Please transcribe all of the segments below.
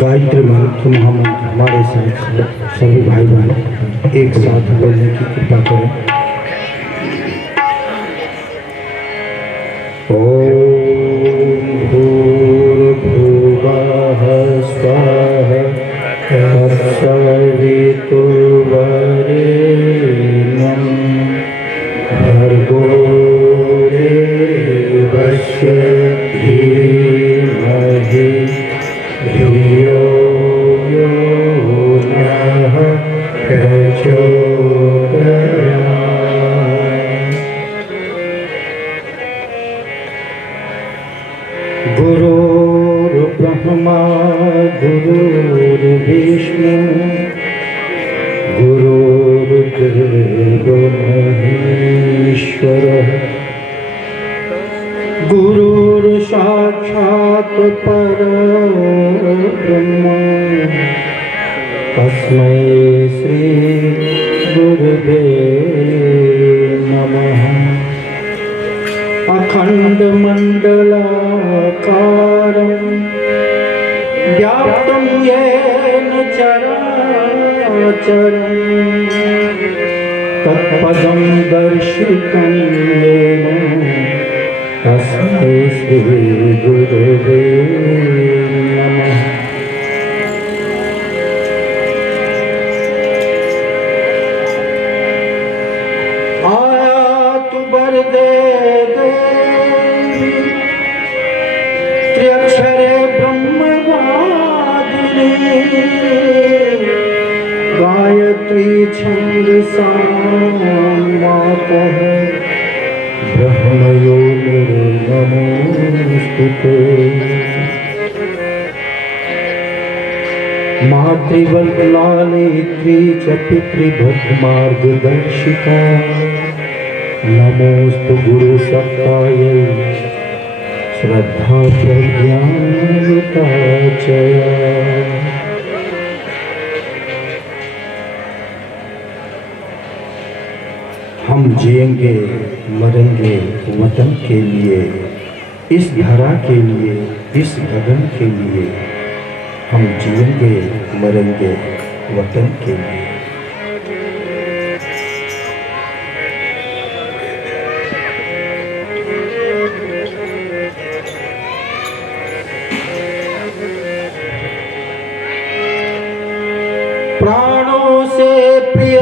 गायत्री मंत्र महामंत्र हमारे साथ सभी भाई बहन एक साथ बोलने की कृपा करें। ओम भूर्भुवः स्वः तत्सवितुर्वरेण्यं भर्गो देवस्य धीमहि धियो यो नः प्रचोदयात्। गुरुर्ब्रह्मा गुरुर्विष्णु गुरुर्देवो महेश्वरः गुरुर्साक्षात् परब्रह्म तस्मै श्री गुरुवे नमः। अखण्डमण्डलाकारं व्याप्तं येन चराचरं तत्पदं दर्शितं येन तस्मै श्री गुरुवे नमः। आयातु वरदे देवी त्र्यक्षरे ब्रह्मवादिनी गायत्री छन्दसा मातः ब्रह्मयो नमोस्तुते। मातृवल्लालित्री च पितृभद्रमार्गदर्शिका नमोस्तु गुरुसत्तायै श्रद्धा प्रज्ञानयुता च। हम जिएंगे मरेंगे वतन के लिए, इस धरा के लिए, इस गगन के लिए। हम जिएंगे मरेंगे वतन के लिए। प्राणों से प्रिय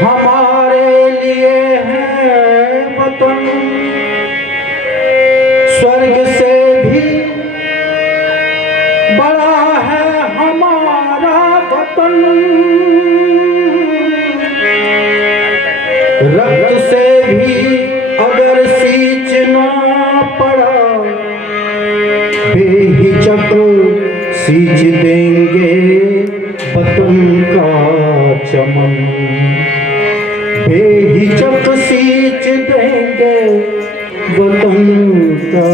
हमारे लिए है वतन, स्वर्ग से भी बड़ा है हमारा वतन। रक्त से भी अगर सींचना पड़ा बेहिचक सींच देंगे वतन का चमन। बेहिचक सींच देंगे वतन का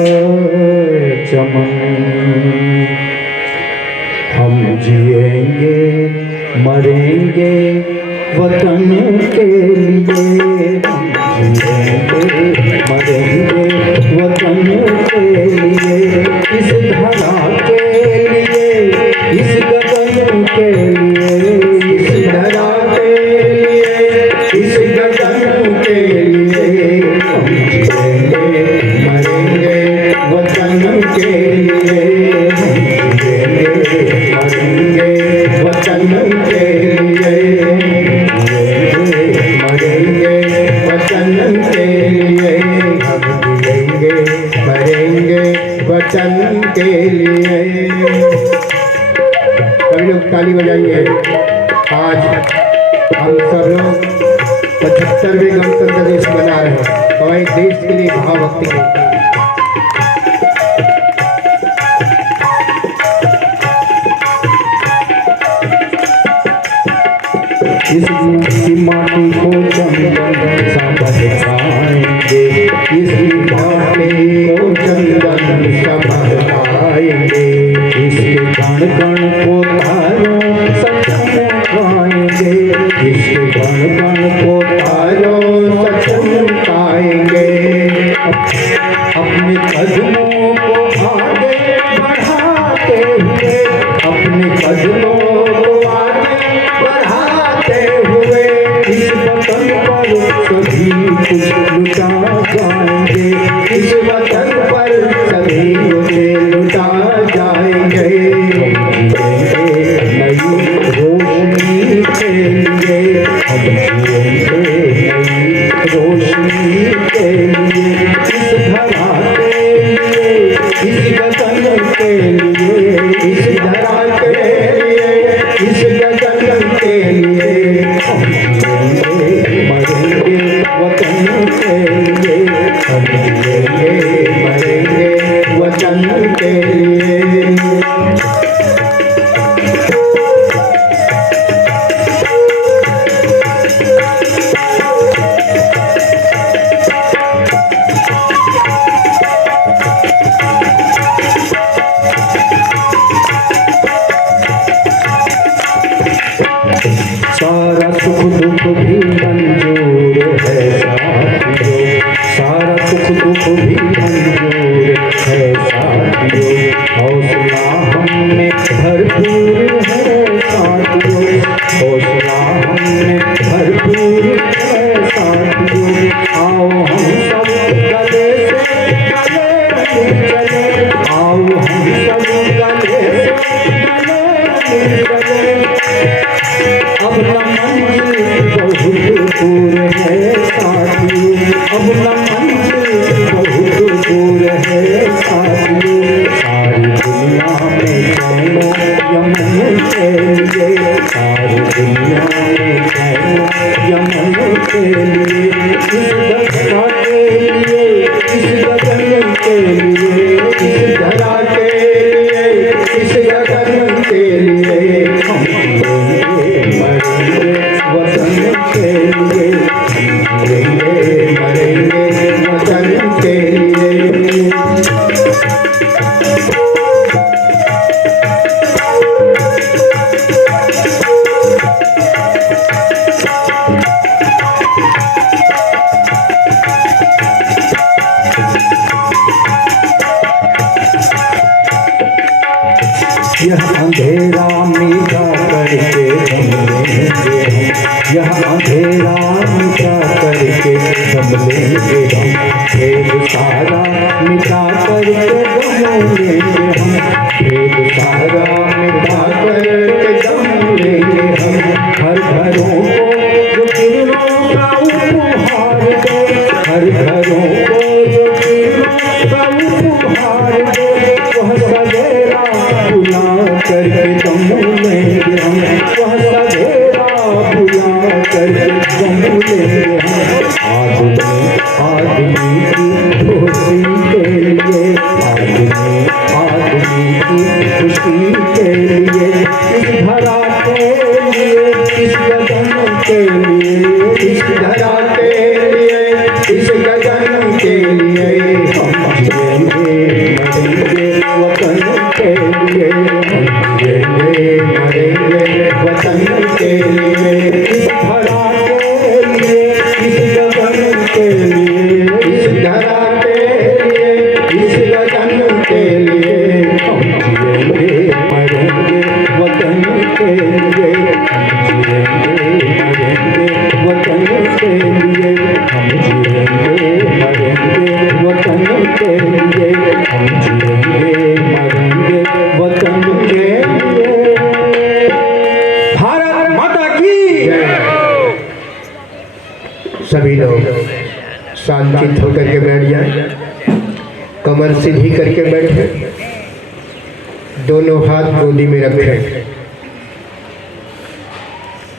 चमन। हम जिएंगे मरेंगे वतन के लिए। हम जिएंगे मरेंगे वतन के लिए, इस धरा के लिए, इस गगन के लिए, इस धरा के लिए, इस गगन के लिए। हम जिएंगे मरेंगे वतन के लिए। हम जिएंगे मरेंगे वतन के लिए। मरेंगे वतन के लिए। हम जिएंगे मरेंगे वतन के लिए। सभी लोग ताली बजाइए। आज हम सब लोग 75वें गणतंत्र दिवस मना रहे हैं और एक देश के लिए भावभक्ति के। इस की माटी को चंदन सा बरसाएंगे, इस माटी को चंदन सा के लिए, इस धरा के लिए, इस गगन के लिए हम जिएंगे मरेंगे वतन के लिए, हम जिएंगे मरेंगे वतन के लिए। सारा सुख दुख भी मंजूर है साथियों, सारा सुख दुख भी मंजूर है साथियों, हौसला हमें भरपूर है साथियों, हौसला हमें भरपूर है साथियों। आओ हम सब गले से गले मिल चले, आओ हम सब गले से गले मिल चले। अब न मंजिल बहुत दूर है साथियों, अब न मंजिल बहुत दूर है साथियों, सारी दुनिया में चैनो यमन के लिए, सारी दुनिया में चैनो यमन के लिए, इस धरा के लिए, इस गगन के लिए, इस धरा के लिए, इस गगन के लिए हम मरेंगे वतन के लिए, जिएंगे मरेंगे वतन के लिए। यह अंधेरा मिटा करके हम लेंगे हम, यह अंधेरा मिटा करके हम लेंगे हम, भेद सारा मिटा करके दम लेंगे हम, भेद सारा मिटा करके दम लेंगे हम। हर घरों को जो किरणों का उपहार दे, हर घरों को जो किरणों का उपहार दे, वह सवेरा बुला करके दम लेंगे हम, वह सवेरा बुला करके दम लेंगे हम। आदमी आदमी की खुशी के लिए, आदमी आदमी की खुशी के लिए, इस धरा के लिए, इस गगन के लिए, इस धरा के लिए, इस गगन के लिए हम जिएंगे मरेंगे वतन के लिए, हम जिएंगे मरेंगे वतन के लिए, इस धरा के लिए, इस गगन के लिए, इस धरा के लिए, इस गगन के लिए हम जिएंगे मरेंगे वतन के लिए, हम जिएंगे मरेंगे वतन के लिए, हम जिएंगे मरेंगे वतन के लिए, हम जिएंगे मरेंगे वतन के लिए। भारत माता की सभी लोग शांतित होकर के बैठ जाए, कमर सीधी करके बैठे, दोनों हाथ गोदी में रखें,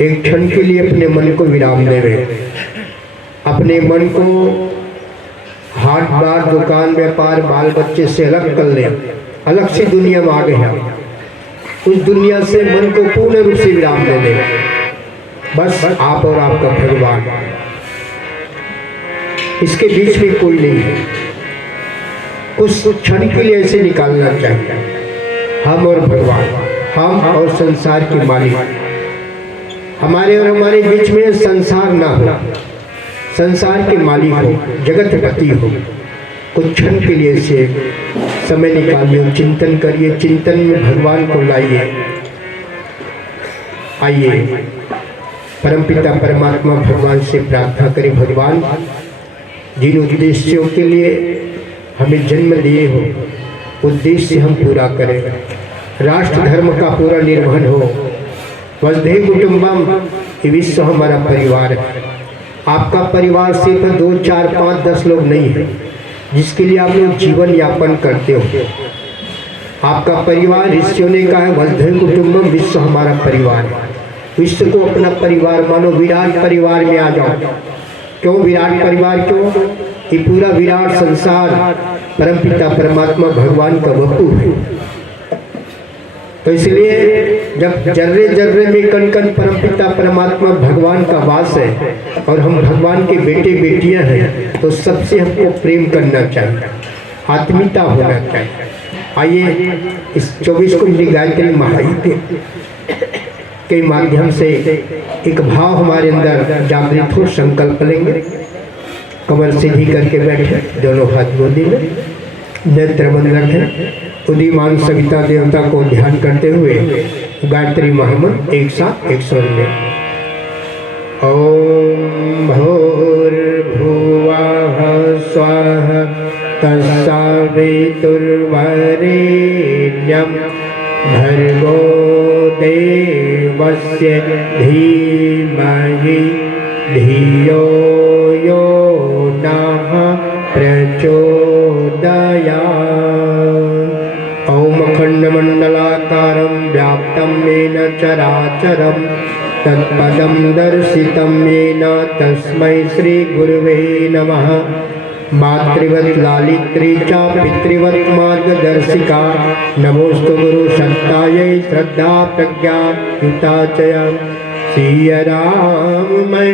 एक क्षण के लिए अपने मन को विराम देवे, अपने मन को हाट बार दुकान व्यापार बाल बच्चे से अलग कर ले, अलग सी दुनिया में आ गए हैं, उस दुनिया से मन को पूर्ण रूप से विराम दे दे। बस आप और आपका भगवान, इसके बीच में कोई नहीं है। कुछ क्षण के लिए ऐसे निकालना चाहिए, हम और भगवान, हम और संसार के मालिक, हमारे और हमारे बीच में संसार ना हो, संसार के मालिक हो, जगतपति हो। कुछ क्षण के लिए से समय निकालिए, चिंतन करिए, चिंतन में भगवान को लाइए। आइए परमपिता परमात्मा भगवान से प्रार्थना करें, भगवान जिन उद्देश्यों के लिए हमें जन्म दिए हो, उद्देश्य हम पूरा करें, राष्ट्र धर्म का पूरा निर्वहन हो। वसुधैव कुटुंबकम, ये विश्व हमारा परिवार है। आपका परिवार सिर्फ 2, 4, 5, 10 लोग नहीं है जिसके लिए आप लोग जीवन यापन करते हो। आपका परिवार ऋषियों ने कहा है वसुधैव कुटुंबकम, विश्व हमारा परिवार है। विश्व को अपना परिवार मानो, विराट परिवार में आ जाओ। क्यों विराट परिवार, क्यों? ये पूरा विराट संसार परमपिता परमात्मा भगवान का वपु है। तो इसलिए जब जर्रे जर्रे में कण कण परमपिता परमात्मा भगवान का वास है और हम भगवान के बेटे बेटियां हैं, तो सबसे हमको प्रेम करना चाहिए, आत्मीयता होना चाहिए। आइए इस 24 कुंडली गायत्री महायज्ञ के माध्यम से एक भाव हमारे अंदर जागृत हो, संकल्प लेंगे। कमर सीधी करके बैठे, दोनों हाथ गोदी में, नेत्र बंद रखें। उदीमान सविता देवता को ध्यान करते हुए गायत्री महामंत्र एक साथ एक स्वर में। ओम भूर्भुवः स्वः तत्सवितुर्वरेण्यं भर्गो देवस्य धीमहि धियो यो नः प्रचोदयात्। ओम अखंडमंडलाकारं व्याप्तं येन चराचरं तत्पदं दर्शितं येन तस्मै श्री गुरुवे नमः। मातृवत् लालित्री च पितृवत् मार्गदर्शिका, नमोस्तु गुरु सत्तायै श्रद्धा प्रज्ञा युता च। सिया राम मैं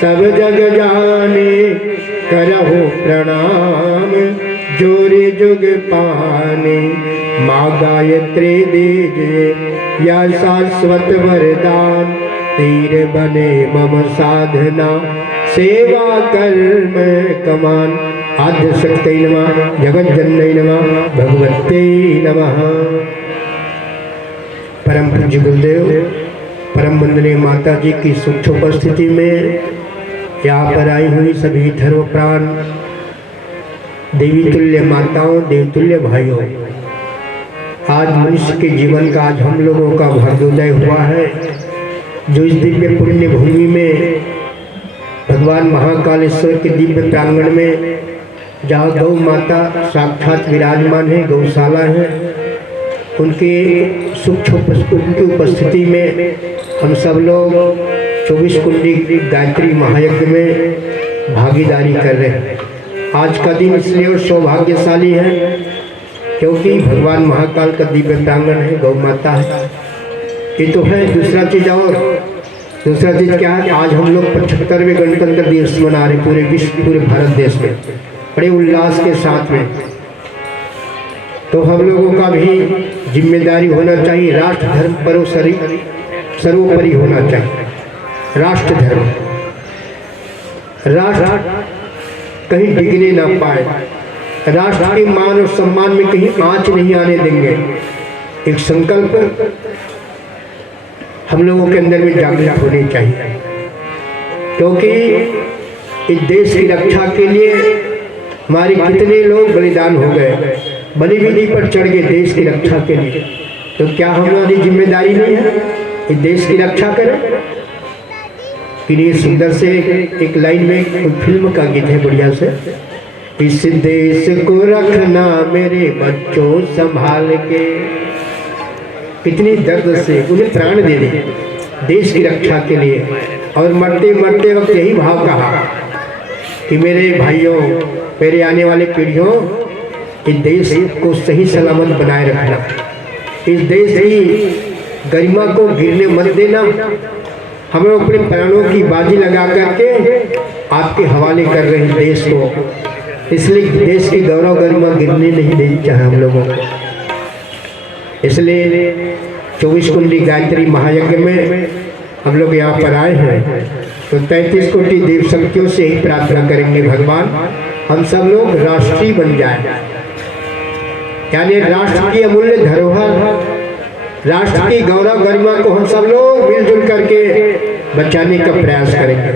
सब जग जाने, करहु प्रणाम जोरे जुग पाने। माँ गायत्री दीजिए या शाश्वत वरदान, तीर बने मम साधना सेवा कर्म कमान। आद्य शक्ति नमः, जगत जननी नमः, भगवते नमः। परम पूज्य गुरुदेव परम वंदनीय माता जी की सूक्ष्म उपस्थिति में यहाँ पर आई हुई सभी धर्म प्राण देवी तुल्य माताओं, देवतुल्य भाइयों, आज मनुष्य के जीवन का आज हम लोगों का भाग्योदय हुआ है, जो इस दिव्य पुण्य भूमि में भगवान महाकालेश्वर के दिव्य प्रांगण में, जहाँ गौ माता साक्षात विराजमान है, गौशाला है, उनके उनकी उपस्थिति में हम सब लोग 24 कुंडली गायत्री महायज्ञ में भागीदारी कर रहे हैं। आज का दिन इसलिए और सौभाग्यशाली है क्योंकि भगवान महाकाल का दिव्य प्रांगण है, गौ माता है, ये तो है। दूसरा चीज़ क्या है, आज हम लोग 75वें गणतंत्र दिवस मना रहे पूरे विश्व, पूरे भारत देश में बड़े उल्लास के साथ में। तो हम लोगों का भी जिम्मेदारी होना चाहिए, राष्ट्र धर्म पर सर्वोपरि होना चाहिए। राष्ट्र धर्म, राष्ट्र कहीं डिगने ना पाए, राष्ट्र के मान और सम्मान में कहीं आंच नहीं आने देंगे। एक संकल्प हम लोगों के अंदर में जागृत होनी चाहिए, क्योंकि इस देश की रक्षा के लिए हमारे कितने लोग बलिदान हो गए, बलिवेदी पर चढ़ गए देश की रक्षा के लिए। तो क्या हमारी जिम्मेदारी नहीं है इस देश की रक्षा करें? फिर ये सुंदर से एक लाइन में एक फिल्म का गीत है बढ़िया से, इस देश को रखना मेरे बच्चों संभाल के। कितनी दर्द से उन्हें प्राण दे दे देश की रक्षा के लिए, और मरते मरते वक्त यही भाव कहा कि मेरे भाइयों, मेरे आने वाले पीढ़ियों, इस देश को सही सलामत बनाए रखना, इस देश की गरिमा को गिरने मत देना। हम लोग अपने प्राणों की बाजी लगा करके आपके हवाले कर रहे हैं देश को, इसलिए देश की गौरव गरिमा गिरने नहीं देनी चाहिए हम लोगों को। इसलिए 24 कुंडली गायत्री महायज्ञ में हम लोग यहाँ पर आए हैं, तो 33 कोटि देव शक्तियों से ही प्रार्थना करेंगे, भगवान हम सब लोग राष्ट्रीय बन जाए, यानी राष्ट्र की अमूल्य धरोहर, राष्ट्र की गौरव गरिमा को हम सब लोग मिलजुल करके बचाने का प्रयास करेंगे।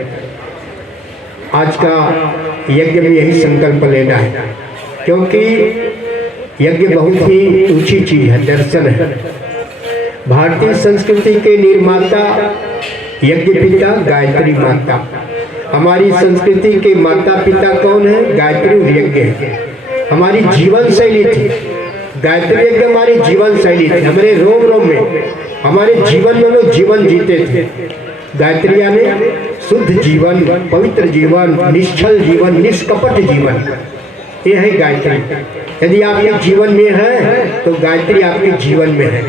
आज का यज्ञ में यही संकल्प लेना है, क्योंकि यज्ञ बहुत ही ऊंची चीज है, दर्शन है। भारतीय संस्कृति के निर्माता यज्ञ पिता गायत्री माता। हमारी संस्कृति के माता पिता कौन है? गायत्री और यज्ञ है। हमारी जीवन शैली थी गायत्री यज्ञ हमारी जीवन शैली थी, हमारे रोम रोम में, हमारे जीवन में वो जीवन जीते थे। गायत्री यानी शुद्ध जीवन, पवित्र जीवन, निश्चल जीवन, निष्कपट जीवन, ये है गायत्री। यदि आपके जीवन में है तो गायत्री आपके जीवन में है।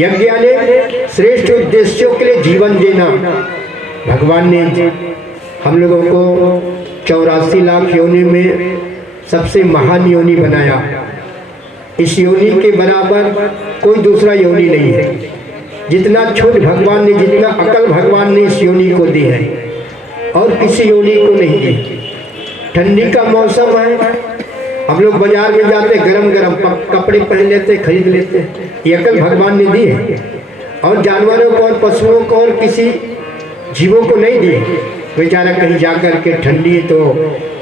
यज्ञ यानी श्रेष्ठ उद्देश्यों के लिए जीवन देना। भगवान ने हम लोगों को 84 लाख योनि में सबसे महान योनि बनाया। इस योनि के बराबर कोई दूसरा योनि नहीं है। जितना छूट भगवान ने, जितना अकल भगवान ने इस योनि को दी है और किसी योनि को नहीं दी। ठंडी का मौसम है, हम लोग बाजार में जाते गरम गरम कपड़े पहन लेते, खरीद लेते, ये अकल भगवान ने दी है। और जानवरों को और पशुओं को और किसी जीवों को नहीं दी। बेचारा कहीं जाकर के ठंडी तो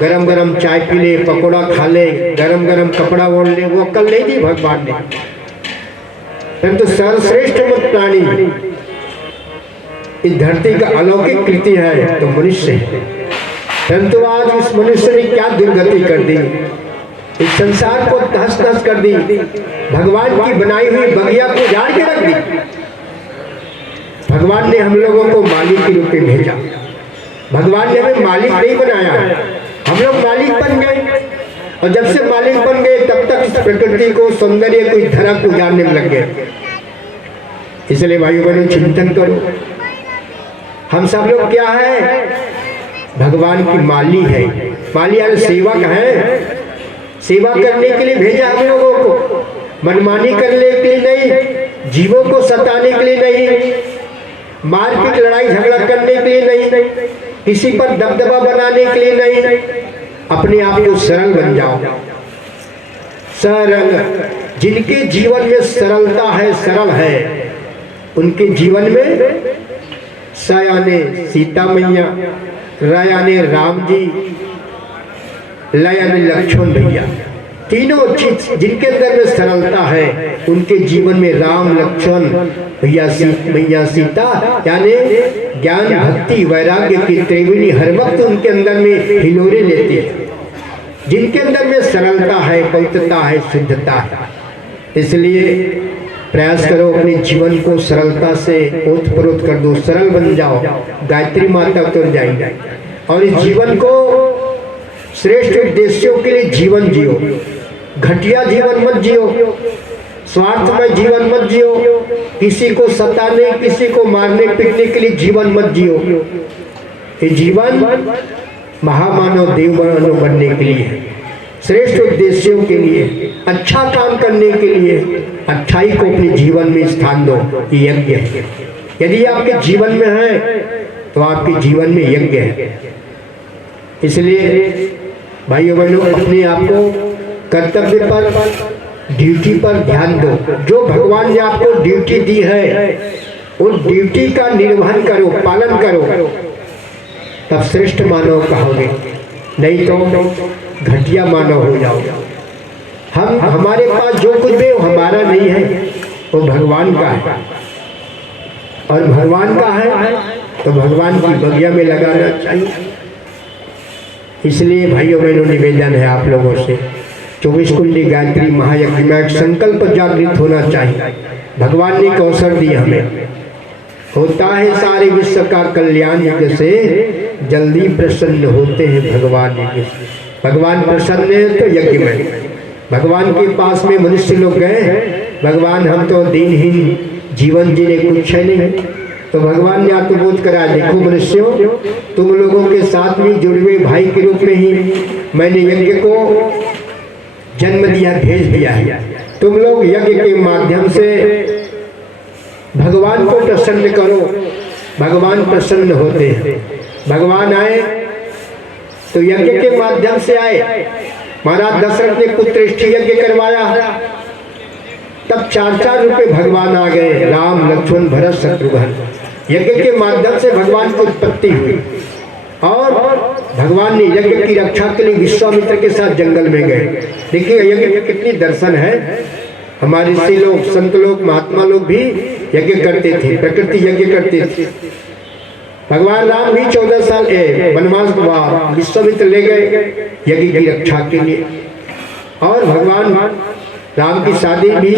गरम गरम चाय पी ले, पकौड़ा खा ले, गरम गरम कपड़ा ओढ़ ले, वो अकल नहीं दी भगवान ने। परंतु सर्वश्रेष्ठ प्राणी इस धरती का अलौकिक कृति है तो मनुष्य है। परंतु आज इस मनुष्य ने क्या दुर्गति कर दी, इस संसार को तहस नहस कर दी, भगवान की बनाई हुई बगिया को उजाड़ के रख दी। भगवान ने हम लोगों को मालिक के रूप में भेजा। भगवान ने हमें मालिक नहीं बनाया, हम लोग मालिक बन गए। और जब से मालिक बन गए तब तक इस प्रकृति को, सौंदर्य को, इस धरा को उजाड़ने में लग गए। इसलिए भाइयों बहनों चिंतन करो, हम सब लोग क्या है, भगवान की माली है। माली यानी सेवक है। सेवा करने के लिए भेजा हम लोगों को, मनमानी करने के लिए नहीं, जीवों को सताने के लिए नहीं, मारपीट लड़ाई झगड़ा करने के लिए नहीं, किसी पर दबदबा बनाने के लिए नहीं। अपने आप को सरल बन जाओ। सरल, जिनके जीवन में सरलता है, सरल है, उनके जीवन में स यानी सीता मैया, र यानी राम जी, ल यानी लक्ष्मण भैया, तीनों चीज जिनके अंदर में सरलता है उनके जीवन में राम, लक्ष्मण मैया सीता यानी ज्ञान, भक्ति, वैराग्य की त्रिवेणी हर वक्त उनके अंदर में हिलोरे लेती है। जिनके अंदर में सरलता है, पवित्रता है, शुद्धता है। इसलिए प्रयास करो अपने जीवन को सरलता से ओतप्रोत कर दो, सरल बन जाओ, गायत्री माता उतर जाएंगे। और इस जीवन को श्रेष्ठ उद्देश्यों के लिए जीवन जियो। घटिया जीवन मत जियो, स्वार्थमय जीवन मत जियो, किसी को सताने, किसी को मारने पीटने के लिए जीवन मत जियो। ये जीवन महामानव देव मानव बनने के लिए है, श्रेष्ठ उद्देश्यों के लिए, अच्छा काम करने के लिए, अच्छाई को अपने जीवन में स्थान दो। ये यज्ञ है। यदि आपके जीवन में है तो आपके जीवन में यज्ञ है। इसलिए भाइयों बहनों अपने आप को कर्तव्य पर, ड्यूटी पर ध्यान दो। जो भगवान ने आपको ड्यूटी दी है उन ड्यूटी का निर्वहन करो, पालन करो, तब श्रेष्ठ मानव कहोगे, नहीं तो घटिया मानव हो जाओगे। हमारे पास जो कुछ भी वो हमारा नहीं है, वो भगवान का है। और भगवान का है तो भगवान की बगिया में लगाना चाहिए। इसलिए भाइयों बहनों निवेदन है आप लोगों से, 24 कुंडी गायत्री महायज्ञ में संकल्प जागृत होना चाहिए। भगवान ने एक अवसर दिया हमें, होता है सारे विश्व का कल्याण यज्ञ से, जल्दी प्रसन्न होते हैं भगवान यज्ञ से। भगवान प्रसन्न है तो यज्ञ में। भगवान के पास में मनुष्य लोग गए, भगवान हम तो दीनहीन जीवन जीने कुछ है नहीं, तो भगवान ने आपको बोध कराया, देखो मनुष्यों, तुम लोगों के साथ में जुड़े हुए भाई के रूप में ही मैंने यज्ञ को जन्म दिया, भेज दिया है। तुम लोग यज्ञ के माध्यम से भगवान को प्रसन्न करो। भगवान प्रसन्न होते हैं। भगवान आए तो यज्ञ के माध्यम से आए। महाराज दशरथ ने पुत्रेष्ठी यज्ञ करवाया, तब 4-4 रुपए भगवान आ गए, राम, लक्ष्मण, भरत, शत्रुघ्न। यज्ञ के माध्यम से भगवान की उत्पत्ति हुई और भगवान ने यज्ञ की रक्षा के लिए विश्वामित्र के साथ जंगल में गए। देखिए यज्ञ के कितनी दर्शन है। हमारे ऋषि लोग, संत लोग, महात्मा लोग भी यज्ञ करते थे, प्रकृति यज्ञ करते थे। भगवान राम भी 14 साल वनवास विश्वामित्र ले गए यज्ञ की रक्षा के लिए। और भगवान राम की शादी भी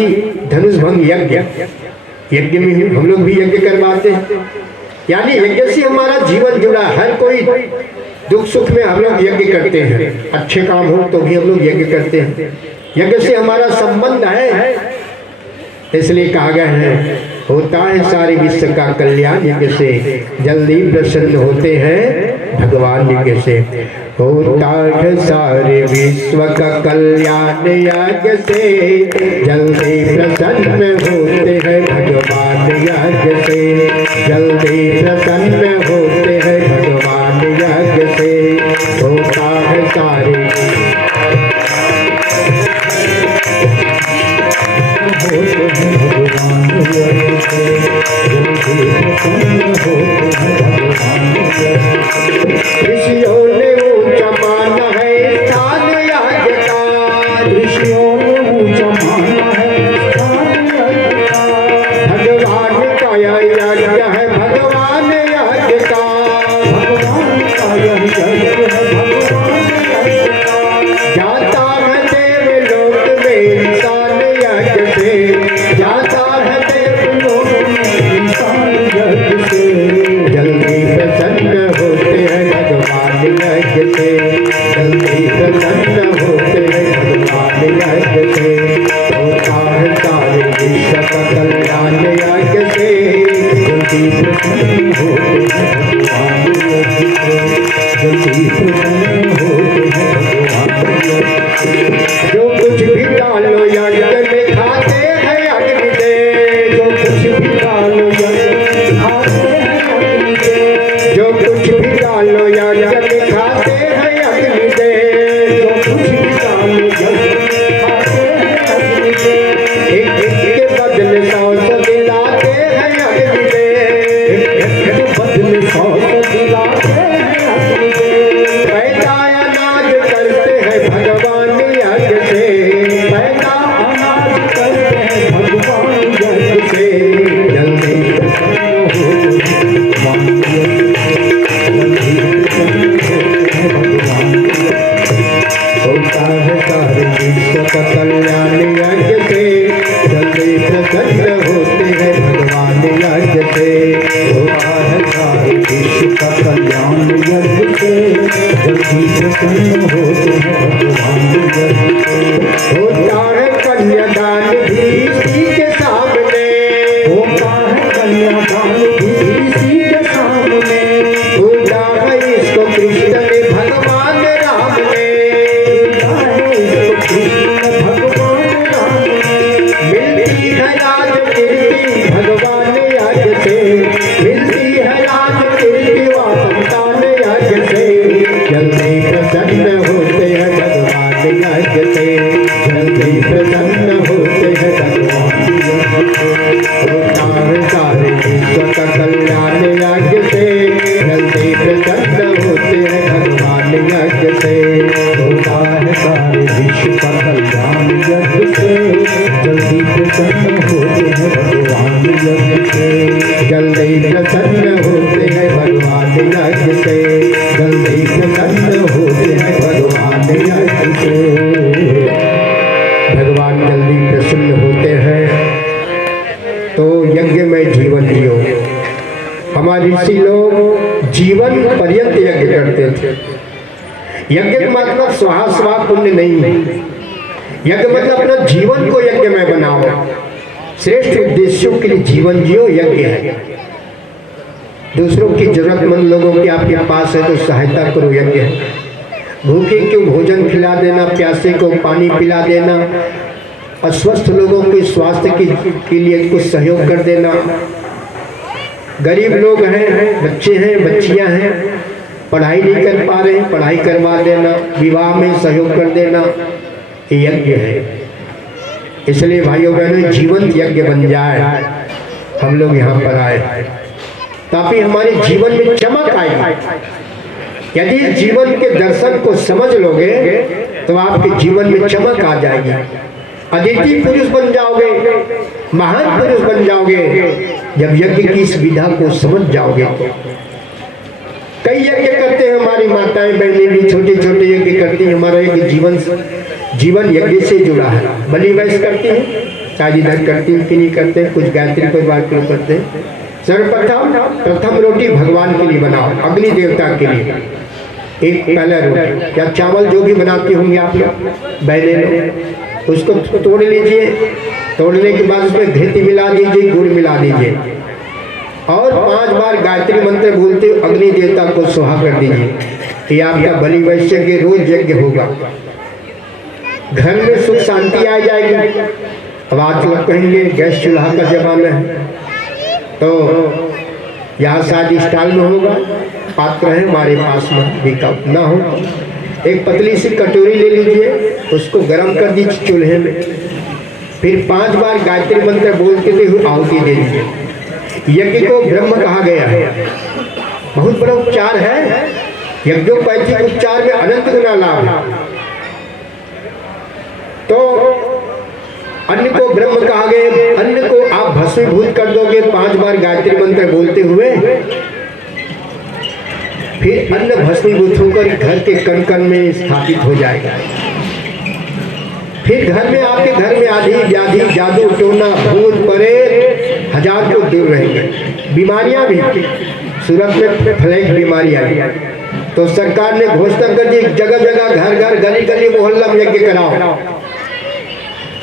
धनुष भंग यज्ञ, यज्ञ में हम लोग भी यज्ञ करवाते हैं। यानी यज्ञ से हमारा जीवन जुड़ा, हर कोई दुख सुख में हम लोग यज्ञ करते हैं, अच्छे काम हो तो भी हम लोग यज्ञ करते हैं, यज्ञ से हमारा संबंध है। इसलिए कहा गया है होता है सारे विश्व का कल्याण यज्ञ से, जल्दी प्रसन्न होते हैं भगवान यज्ञ से। होता है सारे विश्व का कल्याण यज्ञ से, जल्दी प्रसन्न होते हैं भगवान यज्ञ से, जल्दी प्रसन्न होते हैं भगवान यज्ञ से। होता है सारे ऋषियों ने ऊंचा माना है स्थान यज्ञ का, ऋषियों ने ऊंचा माना है स्थान यज्ञ का। भगवान का यह यज्ञ है भगवान यज्ञ का, भगवान का यह यज्ञ है भगवान यज्ञ का। जाता है देवलोक में इंसान यज्ञ से, जाता है देवलोक में इंसान यज्ञ से। जल्दी प्रसन्न होते हैं भगवान यज्ञ से, जल्दी प्रसन्न होते हैं भगवान यज्ञ से। होता है सारे विश्व का कल्याण यज्ञ से, जल्दी प्रसन्न होते हैं भगवान यज्ञ से, जल्दी प्रसन्न होते हैं भगवान यज्ञ से। जो कुछ भी डालो यज्ञ में खाते हैं अग्नि से, जो कुछ भी डालो यज्ञ में खाते हैं अग्नि से, जो कुछ भी डालो यज्ञ में खाते हैं अग्नि से, जो कुछ भी डालो यज्ञ में खाते हैं अग्नि से। एक के बदले 100 दिलाते हैं अग्नि से, एक के बदले 100 दिलाते हैं अग्नि से। पैदा अनाज करते हैं भगवान यज्ञ से, पैदा अनाज करते हैं भगवान यज्ञ से। जल्दी प्रसन्न हो भगवान यज्ञ से, जल्दी प्रसन्न हो भगवान यज्ञ से। होता है सारे विश्व का कल्याण यज्ञ से, जल्दी प्रसन्न होते हैं भगवान यज्ञ से। होता है सारे विश्व का कल्याण यज्ञ से, जल्दी प्रसन्न होते हैं भगवान यज्ञ से। होता है कन्यादान भी इसी के सामने, होता है कन्यादान भी इसी के सामने। पूजा है इसको कृष्ण ने भगवान राम ने, पूजा है इसको कृष्ण भगवान राम ने। मिलती है राज कीर्ति भगवान यज्ञ से, मिलती है राज कीर्ति व संतान यज्ञ से। जल्दी प्रसन्न होते हैं भगवान यज्ञ से, जल्दी प्रसन्न होते हैं भगवान यज्ञ से। होता है सारे विश्व का कल्याण यज्ञ से, जल्दी प्रसन्न होते हैं भगवान यज्ञ से। होता है सारे विश्व का कल्याण यज्ञ से, जल्दी प्रसन्न होते हैं भगवान यज्ञ से, जल्दी प्रसन्न होते हैं भगवान यज्ञ से, जल्दी प्रसन्न होते हैं भगवान यज्ञ से। भगवान जल्दी प्रसन्न होते हैं तो यज्ञ में जीवन जियो। हमारे ऋषि लोग जीवन पर्यंत यज्ञ करते थे। यज्ञ का मतलब स्वाहा स्वा पुण्य नहीं है, यज्ञ मतलब अपना जीवन को यज्ञ में बनाओ, श्रेष्ठ उद्देश्यों के लिए जीवन जियो यज्ञ है। दूसरों की जरूरतमंद लोगों की आपके पास है तो सहायता करो यज्ञ है। भूखे को भोजन खिला देना, प्यासे को पानी पिला देना, अस्वस्थ लोगों के स्वास्थ्य के लिए कुछ सहयोग कर देना। गरीब लोग हैं, बच्चे हैं, बच्चियां हैं, पढ़ाई नहीं कर पा रहे हैं, पढ़ाई करवा देना, विवाह में सहयोग कर देना, ये यज्ञ है। इसलिए भाइयों बहनों जीवंत यज्ञ बन जाए। हम लोग यहाँ पर आए ताकि हमारे जीवन में चमक आएगी। यदि जीवन के दर्शन को समझ लोगे तो आपके जीवन में चमक आ जाएगी, अदिति पुरुष बन जाओगे, महान पुरुष बन जाओगे जब यज्ञ की इस विधा को समझ जाओगे। कई यज्ञ करते हैं हमारी माताएं बहनें भी, छोटे छोटे यज्ञ करती हैं। हमारा एक जीवन यज्ञ से जुड़ा है। बलि वैसे करते हैं, शायद इधर करते हैं कि नहीं करते हैं, कुछ गायत्री कोई बात क्यों करते हैं। सर्वप्रथम रोटी भगवान के लिए बनाओ, अग्नि देवता के लिए। एक पहला रोटी या चावल जो भी बनाते होंगे आप लोग, बहने लोग, उसको तोड़ लीजिए। तोड़ने के बाद उसमें घृत मिला दीजिए, गुड़ मिला दीजिए और 5 बार गायत्री मंत्र बोलते अग्नि देवता को सुहा कर दीजिए। ये आपका बलि वैश्य के रोज यज्ञ होगा। घर में सुख शांति आ जाएगी। अब आज लोग कहेंगे गैस चूल्हा का जमाना है, तो यहाँ शादी स्टाइल में होगा, पात्र है हमारे पास में, विकल्प ना हो, एक पतली सी कटोरी ले लीजिए, उसको गर्म कर दीजिए चूल्हे में, फिर 5 बार गायत्री मंत्र बोलते हुए आहुति दे दीजिए। यज्ञ को ब्रह्म कहा गया है, बहुत बड़ा उपचार है। यज्ञोपैथिक उपचार में अनंत गुना लाभ है। तो अन्न को ब्रह्म कहा गया, अन्न को आप भस्मीभूत कर दोगे 5 बार गायत्री मंत्र बोलते हुए, फिर अन्न भस्मीभूत होकर घर के कण कण में स्थापित हो जाएगा। फिर घर में, आपके घर में आधी व्याधि, जादू टोना, भूत प्रेत 1000 को दूर रहेंगे। बीमारियां भी, सूरत में फ्लैग बीमारी आई, तो सरकार ने घोषणा कर दी जगह जगह, घर घर, गली गली, मोहल्ला में यज्ञ कराओ।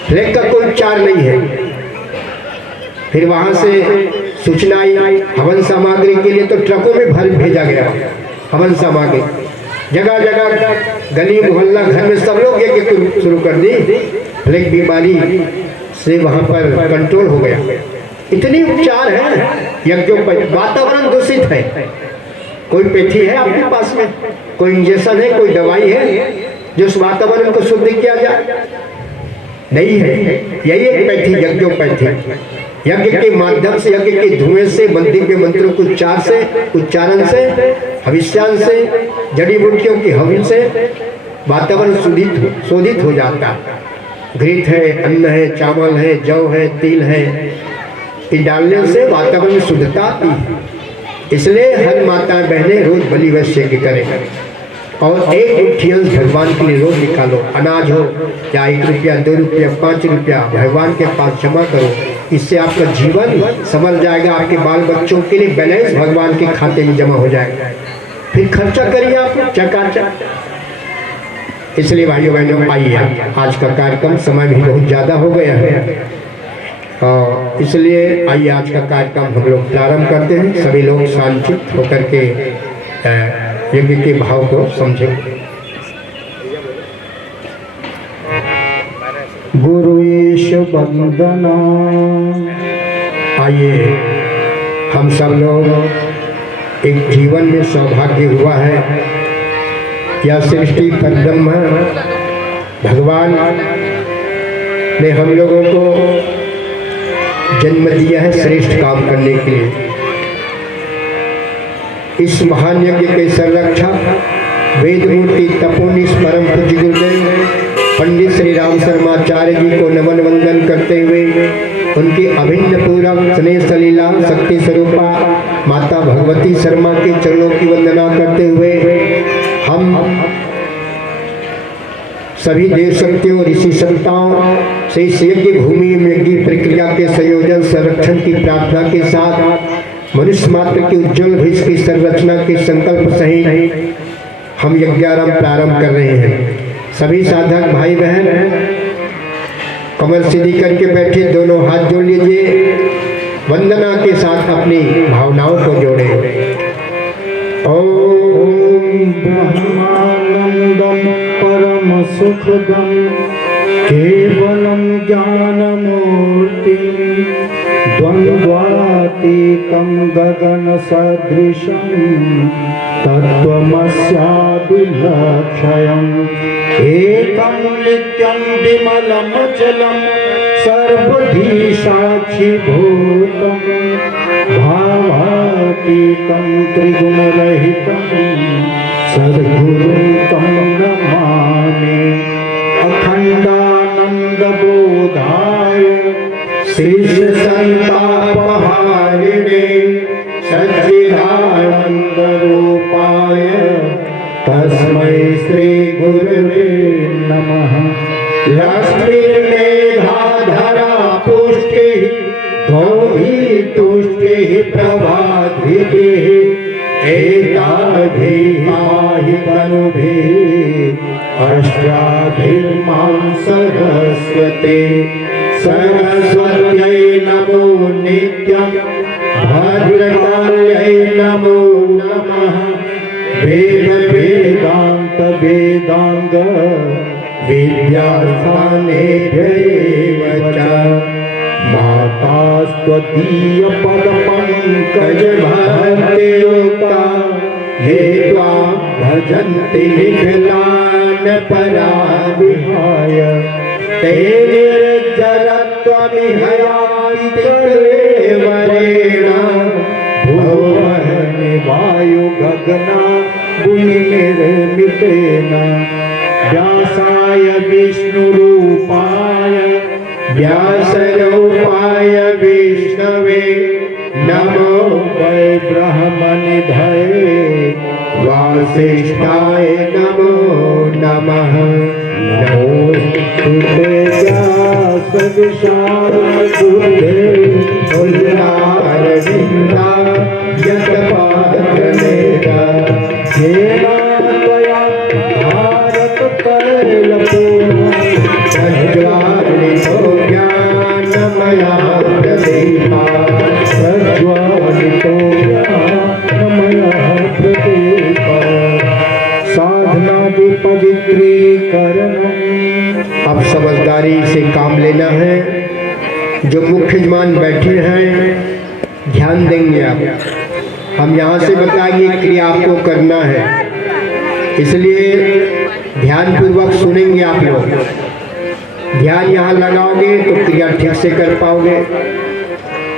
फ्लैग का कोई उपचार नहीं है। फिर वहां से सूचना आई हवन सामग्री के लिए, तो ट्रकों में भर भेजा गया हवन सामग्री। जगह जगह, गली मोहल्ला, घर में सब लोग यज्ञ शुरू कर दी। फ्लैग बीमारी से वहां पर कंट्रोल हो गया। इतनी उपचार है यज्ञों पर। वातावरण दूषित है, कोई पैथी है आपके पास में, कोई इंजेक्शन है, कोई दवाई है जो उस वातावरण को शुद्ध किया जाए? नहीं है। यही एक पैथी, यज्ञोपैथी। यज्ञ के माध्यम से, यज्ञ के धुएं से, दिव्य मंत्रों के उच्चारण से, हविष्यान से, जड़ी बूटियों की हवन से वातावरण शोधित हो जाता है। घृत है, अन्न है, चावल है, जौ है, तिल है, इन डालने से वातावरण शुद्धता आती है। इसलिए हर माता बहनें रोज बलि वैश्य की करें और एक मुट्ठी अंश भगवान के लिए रोज निकालो। अनाज हो या 1 रुपया, 2 रुपया, 5 रुपया भगवान के पास जमा करो। इससे आपका जीवन संभल जाएगा। आपके बाल बच्चों के लिए बैलेंस भगवान के खाते में जमा हो जाएगा। फिर खर्चा करिए आप चकाचक। इसलिए भाइयों बहनों, आइए, आज का कार्यक्रम समय भी बहुत ज़्यादा हो गया है, और इसलिए आइए आज का कार्यक्रम हम लोग प्रारंभ करते हैं। सभी लोग शांतित होकर के यज्ञ के भाव को समझें। गुरुएश वंदना। आइए हम सब लोग, एक जीवन में सौभाग्य हुआ है, यह सृष्टि परब्रह्म भगवान ने हम लोगों को जन्म दिया है श्रेष्ठ काम करने के लिए। इस महान यज्ञ के संरक्षक वेदमूर्ति तपोनिष्ठ परम पूज्य गुरुदेव पंडित श्री राम शर्माचार्य जी को नमन वंदन करते हुए, उनकी अभिन्न पूरक स्नेह सलीला शक्ति स्वरूपा माता भगवती शर्मा के चरणों की वंदना करते हुए, हम सभी देव शक्तियों, ऋषि संताओं से इस यज्ञ भूमि में यज्ञ प्रक्रिया के संयोजन संरक्षण की प्रार्थना के साथ मनुष्य मात्र के उज्ज्वल भविष्य की संरचना के संकल्प सहित हम यज्ञारंभ प्रारंभ कर रहे हैं। सभी साधक भाई बहन कमर सीधी करके बैठे, दोनों हाथ जोड़ लीजिए, वंदना के साथ अपनी भावनाओं को जोड़े। ओम ब्रह्मानंदम परम सुखदम केवलम ज्ञानमूर्ति द्वंद्वातीतं गगन सदृशं तत्त्वमस्यादिलक्ष्यम् एकं नित्यं विमलमचलं सर्वधी साक्षिभूतं भावातीतं त्रिगुणरहितं सद्गुरुं तं नमामि। अखण्डानन्दबोधाय शिष्यसन्तापहारिणे सच्चिदानन्दरूपाय तस्मै श्री गुरुवे नमः। लक्ष्मी मेधा धरा पुष्टि गौरी तुष्टि प्रभाधिभिः एताभिः पाहि तनुभिः अष्टाभिर्मां सरस्वते सरस्वत्यै नमो नित्यं भद्रकाल्यै नमो नमः वेद वेदांत वेदांग विद्यास्थानेभ्यैव च मातास्त्वदीय पदपङ्कजभक्तियुक्ता हे त्वां भजन्ति निखिलान् पराविहाय ते निर्जरत्वमिहयातिकलेवरेण भुवः वायु गगना गुणिर्मितेन व्यासाय विष्णुरूपाय व्यासरूपाय विष्णवे नमो वै ब्रह्मनिधये वासिष्ठाय नमो नमः नमोस्तुते व्यासविशारदुर्गे उल्लारविन्दा यत्पात्रनेता येन त्वया भारततैलपूर्णं प्रज्वालितो ज्ञानमया प्रदीपा प्रज्वालितो ज्ञानमया प्रदीपा साधनादि पवित्रीकरणम्। अब समझदारी से काम लेना है। जो मुख्य जमान बैठे हैं ध्यान देंगे आप। हम यहाँ से बताएंगे क्रिया आपको करना है, इसलिए ध्यान पूर्वक सुनेंगे आप लोग। ध्यान यहाँ लगाओगे तो क्रिया ठीक से कर पाओगे,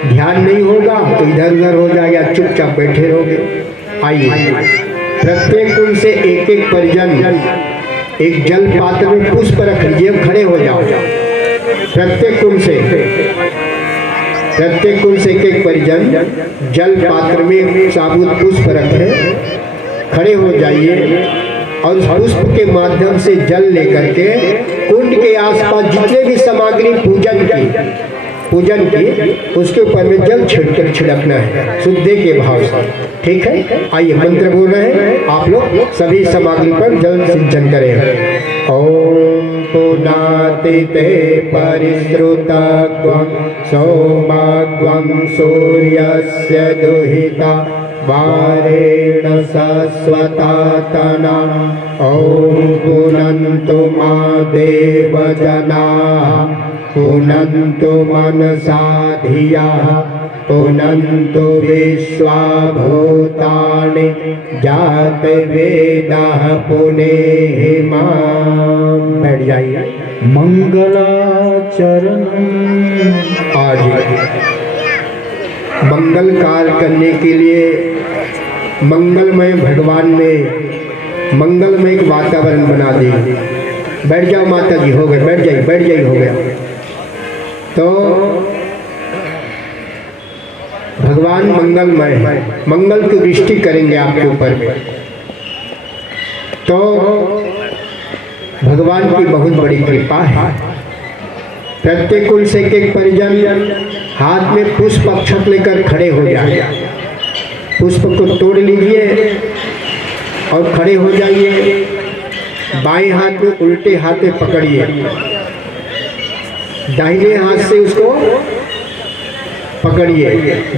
ध्यान नहीं होगा तो इधर उधर हो जाएगा, चुपचाप बैठे रहोगे। आइए प्रत्येक कुंड से एक एक परिजन एक जल पात्र में पुष्प रख लीजिए, खड़े हो जाओ। प्रत्येक कुंड से एक एक परिजन जल पात्र में साबुत पुष्प रखें, खड़े हो जाइए और उस पुष्प के माध्यम से जल लेकर के कुंड के आसपास जितने भी सामग्री पूजन की उसके ऊपर में जल छिड़कना है शुद्धि के भाव से। ठीक है, आइए मंत्र बोल रहे हैं आप लोग, सभी सामग्री पर जल सिंचन करें। ओम पुनातिते परिश्रुतग्वं सोमाग्वं सूर्यस्य दुहिता वारेण सस्वता तना। ओम पुनन्तु मा देवजनाः पुनन्तु मनसा धियाः पुनन्तु विश्वा भूतानि जातवेदाः पुनेहि मां। बैठ जाइए। मंगलाचरणम्। आज मंगल कार्य करने के लिए मंगलमय भगवान ने मंगलमय एक वातावरण बना दिया। बैठ जाओ माता जी, हो गए, बैठ जाइए, हो गया। तो भगवान मंगलमय है, मंगल की दृष्टि करेंगे आपके ऊपर में। तो भगवान की बहुत बड़ी कृपा है। प्रत्येक कुल से एक एक परिजन हाथ में पुष्प अक्षत लेकर खड़े हो जाए। पुष्प को तोड़ लीजिए और खड़े हो जाइए। बाएं हाथ में उल्टे हाथ में पकड़िए, दाहिने हाथ से उसको पकड़िए,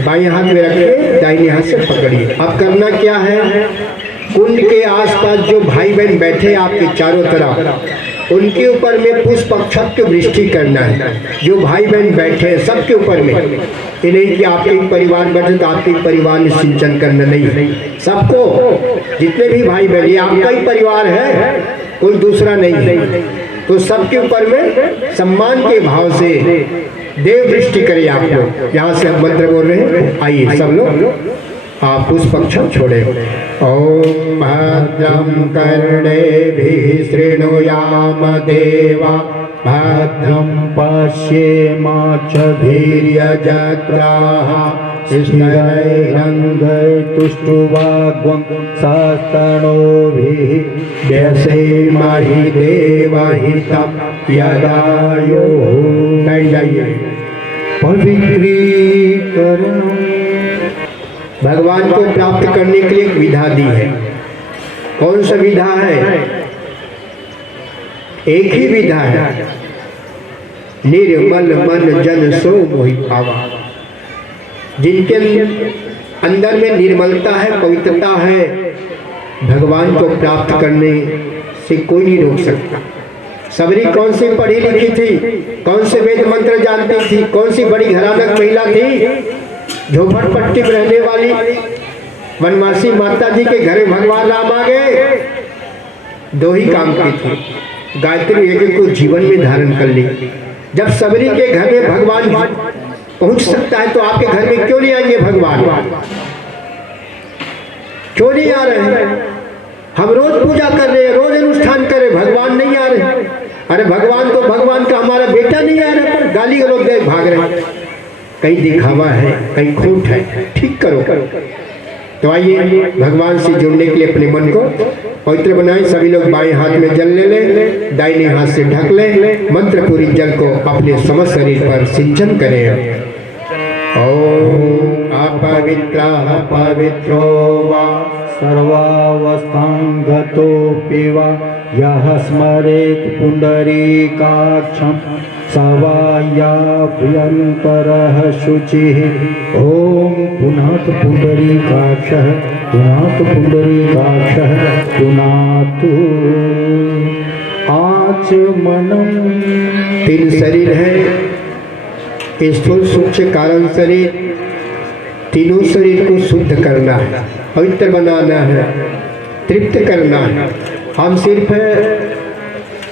बाएं हाथ में रखिए, दाहिने हाथ से पकड़िए। अब करना क्या है, कुंड के आसपास जो भाई बहन बैठे आपके चारों तरफ, उनके ऊपर में पुष्प अक्षत की वृष्टि करना है। जो भाई बहन बैठे हैं सबके ऊपर में, ये नहीं कि आपके परिवार बैठे तो आपके परिवार में सिंचन करना, नहीं, सबको, जितने भी भाई बहन, ये आपका ही परिवार है, कोई दूसरा नहीं है। तो सबके ऊपर में सम्मान के भाव से देव दृष्टि करिए आप लोग। यहाँ से मंत्र बोल रहे हैं, आइए सब लोग आप पुष्प अक्षत छोड़े। ओम भद्रं कर्णेभिः शृणुयाम देवा भद्रं पश्येमाक्षधीर्यजत्राः स्थिरैरङ्गैस्तुष्टुवाग्वं सस्तनोभिः व्यसेमहि देवहितं यदायुः। पवित्रीकरण भगवान को प्राप्त करने के लिए एक विधा दी है। कौन सा विधा है? एक ही विधा है, निर्मल मन जन सो मोहि पावा। जिनके अंदर में निर्मलता है, पवित्रता है, भगवान को प्राप्त करने से कोई नहीं रोक सकता। सबरी कौन सी पढ़ी लिखी थी, कौन से वेद मंत्र जानती थी, कौन सी बड़ी घरानक महिला थी, झोपड़पट्टी में रहने वाली वनवासी माता जी के घर भगवान राम आ गए। दो ही काम की थी, गायत्री यज्ञ को जीवन में धारण कर ली। जब सबरी के घर में भगवान पहुंच सकता है तो आपके घर में क्यों नहीं आएंगे भगवान? क्यों नहीं आ रहे हैं? हम रोज पूजा कर रहे हैं, रोज अनुष्ठान कर रहे, भगवान नहीं आ रहे। अरे भगवान तो भगवान का हमारा बेटा नहीं आ रहा, गाली गलौज दे भाग रहे। कहीं दिखावा है, कहीं खोट है, ठीक करो। तो आइए भगवान से जुड़ने के लिए अपने मन को पवित्र बनाएं। सभी लोग बाएं हाथ में जल ले लें, दाहिने हाथ से ढक लें। मंत्र पूरी जल को अपने समस्त शरीर पर सिंचन करें। ओम अपवित्रः पवित्रो वा सर्वावस्थां गतोऽपि वा यः स्मरेत् पुण्डरीकाक्षं स वा याभ्यन्तरः शुचिः। ॐ पुनातु पुण्डरीकाक्षः, पुनातु पुण्डरीकाक्षः, पुनातु आचमनम्। तीन शरीर है, स्थूल सूक्ष्म कारण शरीर। तीनों शरीर को शुद्ध करना है, पवित्र बनाना है, तृप्त करना है। हम सिर्फ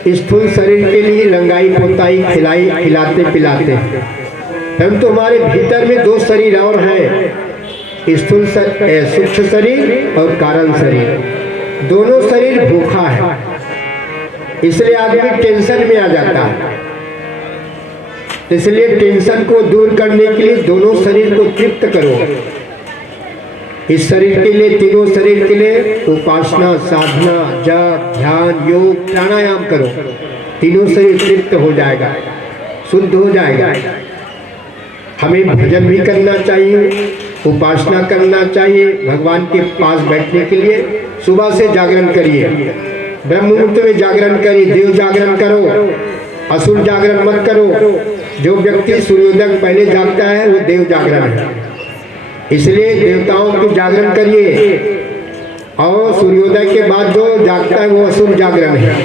स्थूल शरीर के लिए रंगाई पोताई खिलाते पिलाते हैं, परंतु हमारे भीतर में दो शरीर और है, स्थूल सूक्ष्म शरीर और कारण शरीर। दोनों शरीर भूखा है, इसलिए आदमी टेंशन में आ जाता है। इसलिए टेंशन को दूर करने के लिए दोनों शरीर को तृप्त करो। इस शरीर के लिए, तीनों शरीर के लिए उपासना, साधना, जप, ध्यान, योग, प्राणायाम करो। तीनों शरीर तृप्त हो जाएगा, शुद्ध हो जाएगा। हमें भजन भी करना चाहिए, उपासना करना चाहिए। भगवान के पास बैठने के लिए सुबह से जागरण करिए, ब्रह्म मुहूर्त में जागरण करिए, देव जागरण करो, असुर जागरण मत करो। जो व्यक्ति सूर्योदय पहले जागता है वो देव जागरण है। इसलिए देवताओं की जागरण करिए, और सूर्योदय के बाद जो जागता है वो असुर जागरण है।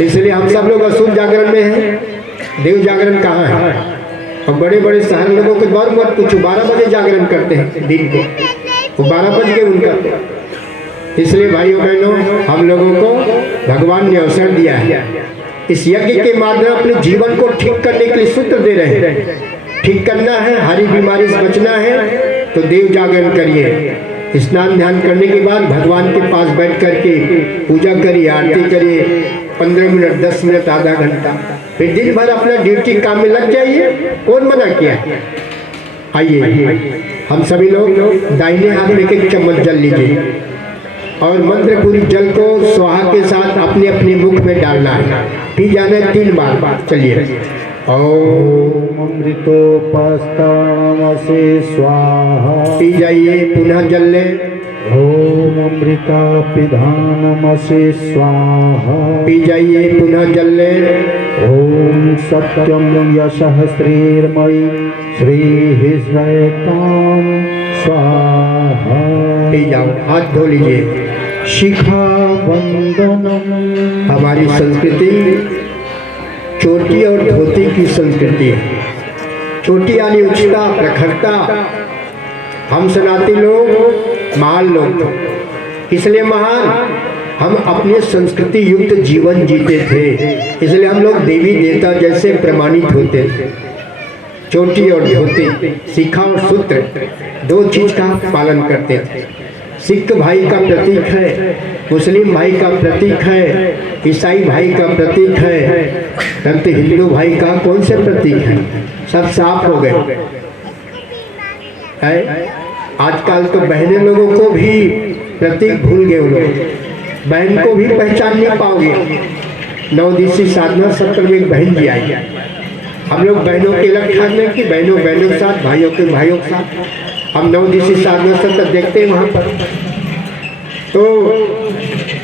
इसलिए हम सब लोग असुर जागरण में हैं, देव जागरण कहाँ है? और बड़े बड़े शहर लोगों के बारे मत पूछो, 12 बजे जागरण करते हैं दिन को, वो 12 बज के उनका। इसलिए भाइयों बहनों, हम लोगों को भगवान ने अवसर दिया है। इस यज्ञ के माध्यम अपने जीवन को ठीक करने के लिए सूत्र दे रहे हैं। ठीक करना है, हरी बीमारी से बचना है तो देव जागरण करिए। स्नान ध्यान करने के बाद भगवान के पास बैठ करके पूजा करिए, आरती करिए, 15 मिनट, 10 मिनट, आधा घंटा। फिर दिन भर अपना ड्यूटी काम में लग जाइए। कौन मना किया? आइए हम सभी लोग दाहिने हाथ में एक चम्मच जल लीजिए और मंत्र पूरी जल को स्वाहा के साथ अपने अपने मुख में डालना है। पी जाना है 3 बार। चलिए। ओम अमृतोपस्थामसे स्वाहा। पी जाइए, पुनः जल ले। ओम अमृता पिधानमसे स्वाहा। पी जाइए, पुनः जल ले। ओम सत्यम यशः श्रीर्मयी श्रीः स्वयतां स्वाहा। पी जाओ, हाथ धो लीजिए। शिखा वंदनम। हमारी संस्कृति चोटी और धोती की संस्कृति है। चोटी यानी उच्चता, प्रखरता। हम सनातनी लोग महान लोग थे, इसलिए महान। हम अपने संस्कृति युक्त जीवन जीते थे, इसलिए हम लोग देवी देवता जैसे प्रमाणित होते थे। चोटी और धोती, शिखा और सूत्र, 2 चीज का पालन करते थे। सिख भाई का प्रतीक है, मुस्लिम भाई का प्रतीक है, ईसाई भाई का प्रतीक है, परंतु हिंदू भाई का कौन से प्रतीक है? सब साफ हो गए है। आजकल तो बहने लोगों को भी प्रतीक भूल गए लोग, बहन को भी पहचान नहीं पाओगे। 9 दिवसीय साधना सत्र में एक बहन जी आई, हम लोग बहनों के अलग ठाने की, बहनों बहनों के साथ, भाइयों के भाइयों के साथ हम 9 दिवसीय साधना सत्र देखते हैं। वहाँ पर तो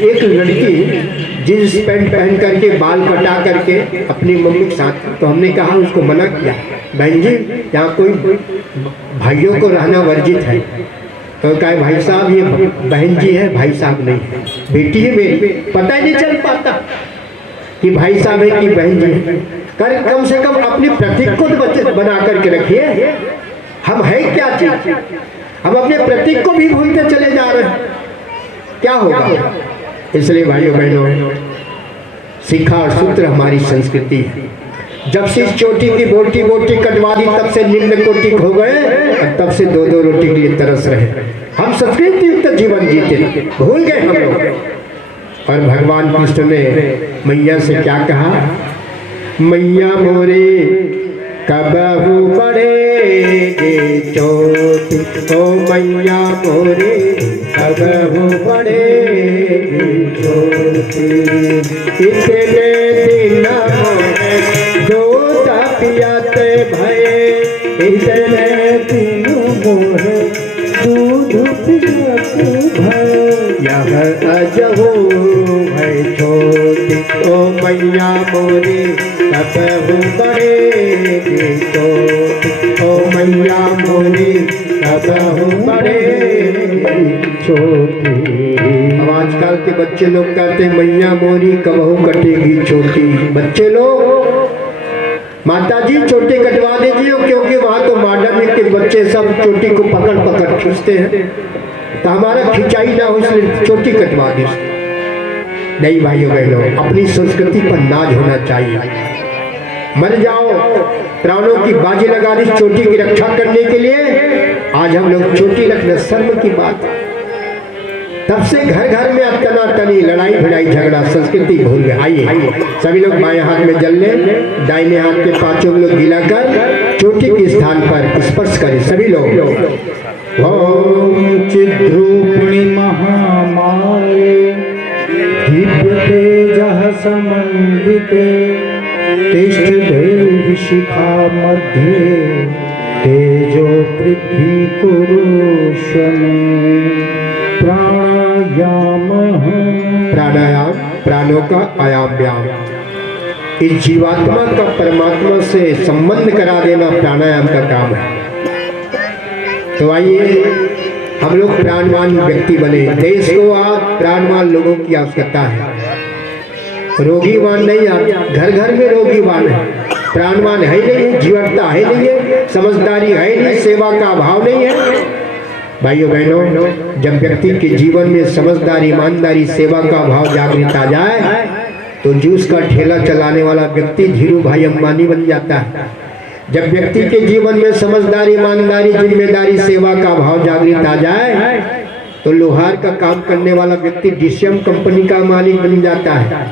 एक लड़की जींस पैंट पहन करके बाल कटा करके अपनी मम्मी के साथ, तो हमने कहा, उसको मना किया, बहन जी यहाँ कोई भाइयों को रहना वर्जित है। तो कहा भाई साहब ये बहन जी है, भाई साहब नहीं है, बेटी है मेरी, पता ही नहीं चल पाता कि भाई साहब है कि बहन जी है। कम से कम अपने प्रतीक को तो बना करके रखिए। हम है क्या चीज, हम अपने प्रतीक को भी भूलते चले जा रहे हैं, क्या होगा? इसलिए भाइयों बहनों, शिखा और सूत्र हमारी संस्कृति है। जब से चोटी की बोटी बोटी कटवा दी, तब से निम्न कोटि हो गए और तब से 2-2 रोटी के लिए तरस रहे। हम संस्कृति युक्त जीवन जीते, भूल गए हम लोग। और भगवान कृष्ण ने मैया से क्या कहा? मैया मोरे कबहू बढ़ेगी चोटी, ओ मैया मोरे कबहू बढ़ेगी चोटी। इतने दिन दूध पियाते भये, इतने दिन मोहे दूध पियाते भये, यह अजहू भय छोटी, ओ मैया मोरे कबहू बढ़ेगी चोटी, ओ मैया मोरे कबहू बढ़ेगी चोटी। अब आजकल के बच्चे लोग कहते हैं मैया मोरी कबहू कटेगी चोटी। बच्चे लोग, माता जी चोटी कटवा दीजिए, क्योंकि वहाँ तो मॉडर्न के बच्चे सब चोटी को पकड़ पकड़ खींचते हैं, तो हमारा खिंचाई ना हो इसलिए चोटी कटवा दी। नहीं भाइयों बहनों, अपनी संस्कृति पर नाज होना चाहिए। मर जाओ, प्राणों की बाजी लगा दी चोटी की रक्षा करने के लिए। आज हम लोग चोटी रखना शर्म की बात। तब से घर घर में अतना तनी लड़ाई भिड़ाई झगड़ा, संस्कृति भूल गए। आइए सभी लोग बाएं हाथ में जल लें, दाहिने हाथ के 5 लोग गिला कर चोटी के स्थान पर स्पर्श करें सभी लोग। ओम चिद्रूपिणी महामाये दिव्य तेजः समन्विते, तिष्ठते शिखा मध्ये, तेजो पृथ्वी कुरुष्वमे। प्राणायाम प्राणों का आयाम व्यायाम, इस जीवात्मा का परमात्मा से संबंध करा देना प्राणायाम का काम है। तो आइए हम लोग प्राणवान व्यक्ति बने। देश को आज प्राणवान लोगों की आवश्यकता है, रोगीवान नहीं। आप घर घर में रोगीवान है, प्राणवान है नहीं, जीवटता है नहीं, समझदारी है नहीं, सेवा का अभाव नहीं है। भाइयों बहनों, जब व्यक्ति के जीवन में समझदारी, ईमानदारी, सेवा का भाव जागृत आ जाए तो जूस का ठेला चलाने वाला व्यक्ति धीरू भाई अंबानी बन जाता है। जब व्यक्ति के जीवन में समझदारी, ईमानदारी, जिम्मेदारी, सेवा का भाव जागृत आ जाए तो लोहार का काम करने वाला व्यक्ति डीसीएम कंपनी का मालिक बन जाता है।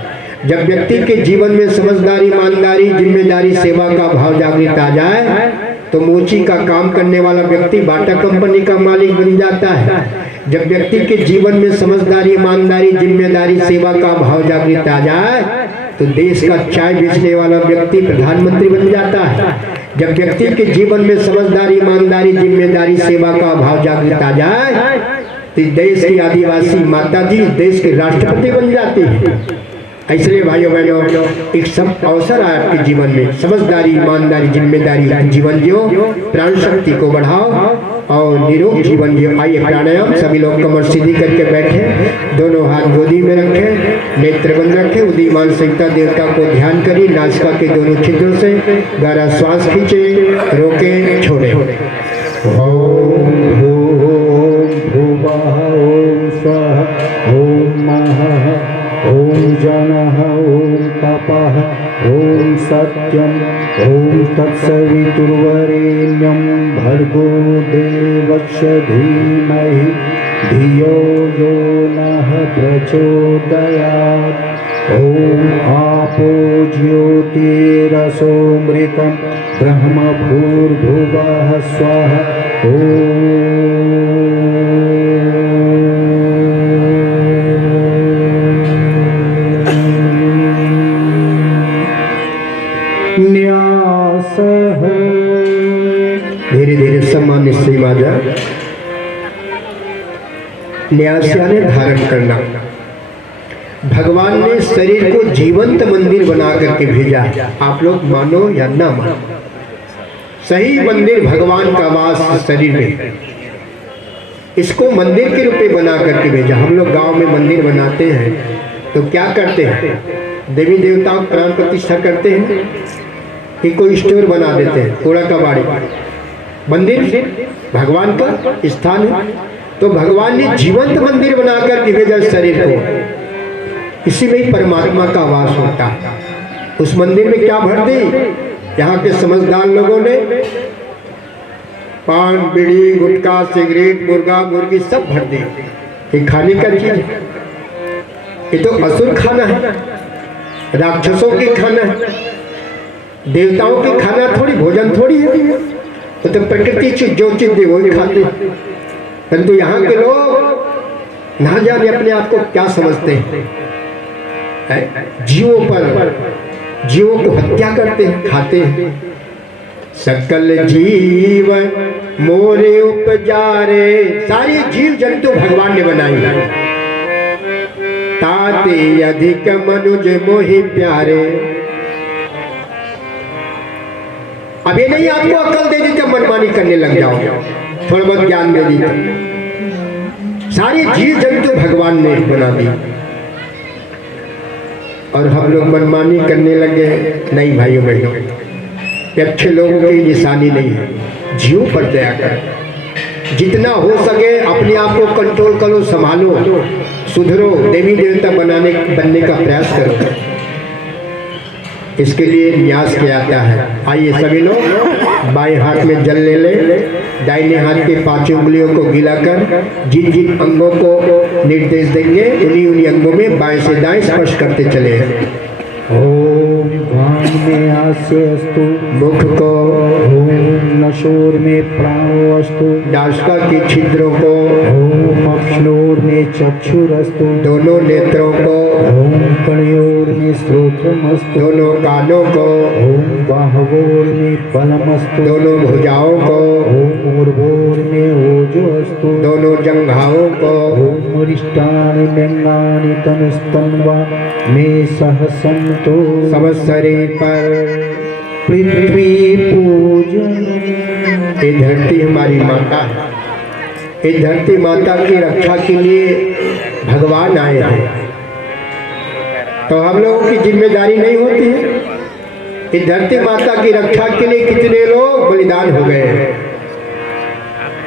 जब व्यक्ति के जीवन में समझदारी, ईमानदारी, जिम्मेदारी, सेवा का भाव जागृत आ जाए तो मोची का काम करने वाला व्यक्ति बाटा कंपनी का मालिक बन जाता है। जब व्यक्ति के जीवन में समझदारी, ईमानदारी, जिम्मेदारी, सेवा का भाव जागृत आ जाए तो देश का चाय बेचने वाला व्यक्ति प्रधानमंत्री बन जाता है। जब व्यक्ति के जीवन में समझदारी, ईमानदारी, जिम्मेदारी, सेवा का भाव जागृत आ जाए तो देश की आदिवासी माता जी देश के राष्ट्रपति बन जाती है। इसलिए भाइयों बहनों, एक सब अवसर आए आपके जीवन में, समझदारी, ईमानदारी, जिम्मेदारी जीवन जियो, प्राण शक्ति को बढ़ाओ और निरोग जीवन जियो। आइए प्राणायाम, सभी लोग कमर सीधी करके बैठे, दोनों हाथ गोदी में रखें, नेत्र बंद रखें, उदीयमान संहिता देवता को ध्यान करिए। नासिका के दोनों छिद्रों से गहरा श्वास खींचे, रोके, छोड़े। ओम भूर्भुवः ओम स्वः ओम महः ओम जनः ओम तपः ओम सत्यम ओम तत्सवितुर्वरेण्यं भर्गो देवस्य धीमहि धियो यो नः प्रचोदयात्। ॐ आपो ज्योतिरसोमृतं ब्रह्म भूर्भुवः स्वः। न्यासः। धीरे धीरे सामान्य श्रीवाजा न्यास यानी धारण करना। भगवान ने शरीर को जीवंत मंदिर बना करके भेजा। आप लोग मानो या ना मानो, सही मंदिर भगवान का वास शरीर में, इसको मंदिर के रूप में बना करके भेजा। हम लोग गांव में मंदिर बनाते हैं तो क्या करते हैं, देवी देवताओं प्राण प्रतिष्ठा करते हैं कि कोई स्टोर बना देते हैं, कूड़ा कबाड़ी। मंदिर भगवान का स्थान है, तो भगवान ने जीवंत मंदिर बनाकर के भेजा शरीर को। इसी में ही परमात्मा का वास होता है। उस मंदिर में क्या भर दी यहाँ के समझदार लोगों ने, पान बीड़ी गुटखा सिगरेट मुर्गा मुर्गी सब भर दी। ये खाने का चीज है, ये तो असुर खाना है, राक्षसों की खाना है, देवताओं की खाना थोड़ी, भोजन थोड़ी है। वो तो प्रकृति चीज जो चीज दे वही खाते हैं। परंतु यहाँ के लोग ना जाने अपने आप को क्या समझते हैं, जीवों को हत्या करते हैं, खाते हैं। सकल जीव मोरे उपजारे, सारी जीव जंतु भगवान ने बनाई। ताते अधिक मनुज मोहि प्यारे। अब ये नहीं आपको अकल दे दी तो मनमानी करने लग जाओ, थोड़ा बहुत ज्ञान दे दी तो। सारी जीव जंतु भगवान ने बना दी और हम लोग मनमानी करने लगे। नहीं भाइयों बहनों, ये अच्छे लोगों की निशानी नहीं है। जीव पर दया कर, जितना हो सके अपने आप को कंट्रोल करो, संभालो, सुधरो, देवी देवता बनने का प्रयास करो। इसके लिए न्यास किया जाता है। आइए सभी लोग बाएं हाथ में जल ले ले, दाहिने हाथ के 5 उंगलियों को गिलाकर जिन जिन अंगों को निर्देश देंगे उन्हीं अंगों में बाएं से दाएं स्पर्श करते चले। ओम भान में हास्य अस्तु, मुख को, ओम नशोर में प्राणो अस्तु, नासिका की छिद्रों को, ओम अक्षनोर में चक्षुरस्तु, दोनों नेत्रों को, ओम कणयोर में श्रोत्रमस्तु, दोनों कानों को, ओम बाहवोर में बलमस्तु, दोनों भुजाओं को, ओम ऊर्ध्वोर में ओजोस्तु, दोनों जंघाओं को, ओम वरिष्ठानि लिंगानि तनुस्तन्वा में सहसंतो, सब शरीर पर पृथ्वी पूजन। ये धरती हमारी माता है। इस धरती माता की रक्षा के लिए भगवान आए हैं, तो हम लोगों की जिम्मेदारी नहीं होती है। इस धरती माता की रक्षा के लिए कितने लोग बलिदान हो गए हैं,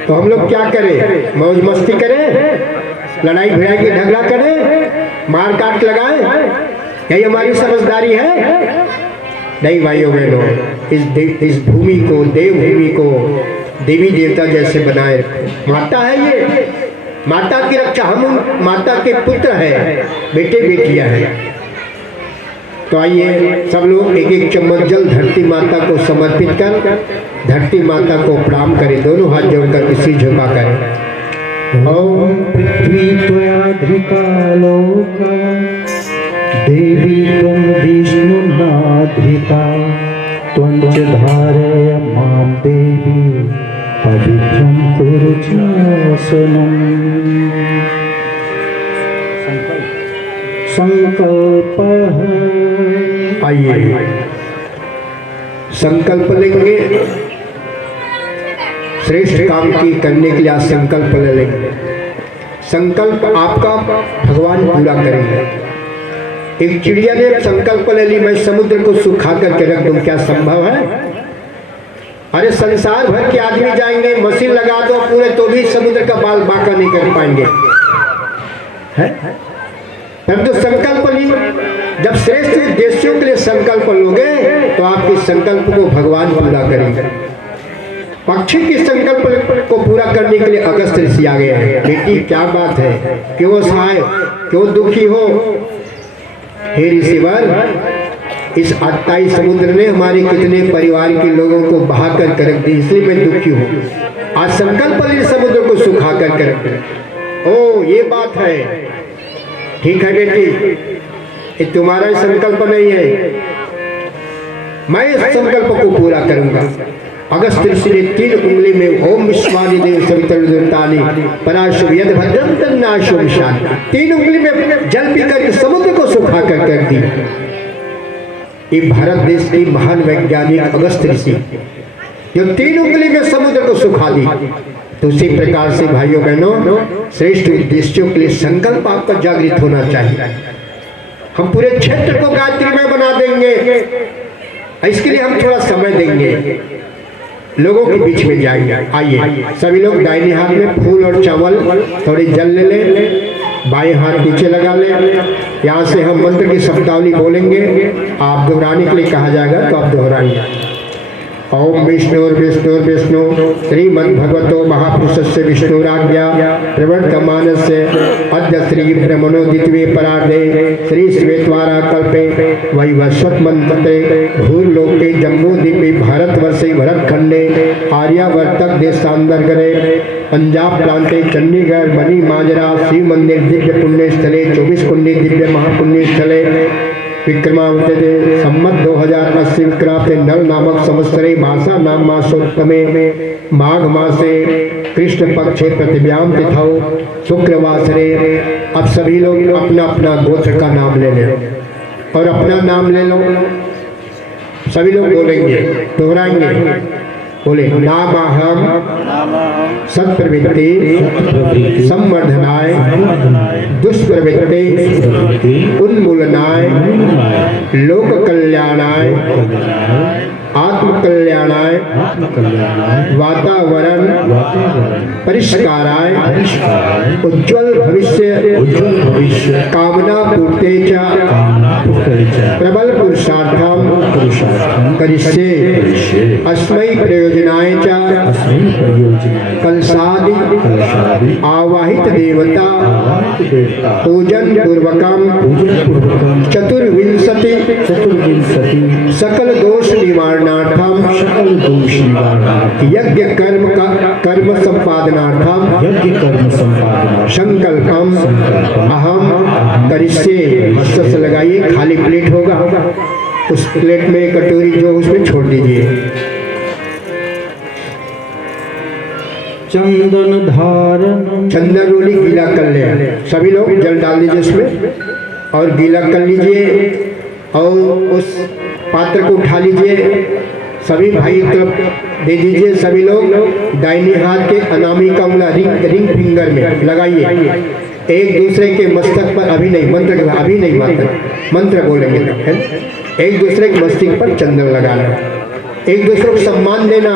तो हम लोग क्या करें, मौज मस्ती करें, लड़ाई भिड़ाई की झगड़ा करें, मार काट लगाएं, यही हमारी समझदारी है? नहीं भाइयों बहनों, इस भूमि को, देवभूमि को देवी देवता जैसे बनाए रखें। माता है ये, माता की रक्षा, हम माता के पुत्र हैं, बेटे बेटियां हैं। तो आइए सब लोग एक एक चम्मच जल धरती माता को समर्पित कर धरती माता को प्रणाम करें, दोनों हाथ जोड़कर सिर झुका करें। ओम पृथ्वी त्वया धृता लोका, देवी त्वं विष्णुनाधृता, त्वं च धारय मां देवी, पवित्रं कुरु शासनम्। संकल्पः। आइए संकल्प लेंगे, श्रेष्ठ काम की करने के लिए आज संकल्प ले लेंगे। संकल्प आपका भगवान पूरा करेंगे। एक चिड़िया ने संकल्प ले ली, मैं समुद्र को सुखा करके रख दूं, क्या संभव है? अरे संसार भर के आदमी जाएंगे, मशीन लगा दो पूरे, तो भी समुद्र का बाल बांका नहीं कर पाएंगे, है? परंतु संकल्प ली, जब श्रेष्ठ देशियों के लिए संकल्प लोगे तो आपके संकल्प को भगवान पूरा करेंगे। पक्षी के संकल्प को पूरा करने के लिए अगस्त ऋषि आ गए हैं। बेटी क्या बात है, क्यों सहाय, क्यों दुखी हो? हे ऋषिवर, इस अट्ठाई समुद्र ने हमारे कितने परिवार के लोगों को बहा कर रख दी, इसलिए मैं दुखी हूँ। आज संकल्प ले समुद्र को सुखा कर रख दिया। ओ ये बात है, ठीक है बेटी, ये तुम्हारा संकल्प नहीं है, मैं इस संकल्प को पूरा करूंगा। अगस्त ऋषि ने 3 उंगली में ओम विश्वानि देव सवितुर्वरेण्यं पराशुभ यद भद्रं तन्नाशुभ शांति, 3 उंगली में जल पीकर समुद्र को सुखा कर दी। ये भारत देश की महान वैज्ञानिक अगस्त ऋषि जो 3 उंगली में समुद्र को सुखा दी। तो उसी प्रकार से भाइयों बहनों, श्रेष्ठ उद्देश्यों के लिए संकल्प आपका जागृत होना चाहिए। हम पूरे क्षेत्र को गायत्रीमय बना देंगे, इसके लिए हम थोड़ा समय देंगे, लोगों के बीच में जाएंगे। आइए सभी लोग दाहिने हाथ में फूल और चावल थोड़ी जल ले लें, बाएं हाथ नीचे लगा ले। यहाँ से हम मंत्र की शब्दावली बोलेंगे, आप दोहराने के लिए कहा जाएगा तो आप दोहराइए। ओम विष्णु श्रीमद्भगवतो महापुरुषस्य विष्णुराज्ञा प्रवर्तमानस्य अद्य श्री ब्रह्मणोदितवे परार्धे श्री श्वेतवारा कल्पे वैवस्वत मंत्रे भूर्लोके जम्बूद्वीपे भारतवर्षे भरतखंडे आर्यावर्तक देशांतर्गते पंजाब प्रांते चंडीगढ़ मणि माजरा शिव मंदिर दिव्य पुण्य स्थले 24 कुंडी दिव्य महापुण्य स्थले विक्रमावते सम्मत 2080 विक्रांते नल नामक संवत्सरे मासा नाम मासोत्तमे माघ मासे कृष्ण पक्षे प्रतिव्याम तिथौ शुक्रवासरे। अब सभी लोग अपना अपना गोत्र का नाम ले लें और अपना नाम ले लो। सभी लोग बोलेंगे, दोहराएंगे, बोले नामाहम सत्प्रवृत्ति संवर्धनाय दुष्प्रवृत्ति उन्मूलनाय लोक कल्याणाय आत्म कल्याणाय वातावरण परिष्काराय उज्ज्वल भविष्य कामना पूर्ते च प्रबल पुरुषार्थम करिष्ये अस्मै प्रयोजनाय च कलशादि आवाहित देवता पूजन पूर्वकम चतुर्विंशति सकल दोष निवारणार्थम यज्ञ कर्म संपादनार्थम संकल्पम अहम करिष्ये। मस्त से लगाइए, खाली प्लेट होगा, उस प्लेट में कटोरी जो उसमें छोड़ दीजिए। चंदन धारण चंदन रोली गीला कर ले, सभी लोग जल डाल दीजिए उसमें और गीला कर लीजिए और उस पात्र को उठा लीजिए, सभी भाई तरफ दे दीजिए। सभी लोग दाहिने हाथ के अनामी का उंगला रिंग फिंगर में लगाइए, एक दूसरे के मस्तक पर, अभी नहीं मंत्र बोलेंगे, एक दूसरे के मस्तक पर चंदन लगाना, एक दूसरे को सम्मान देना।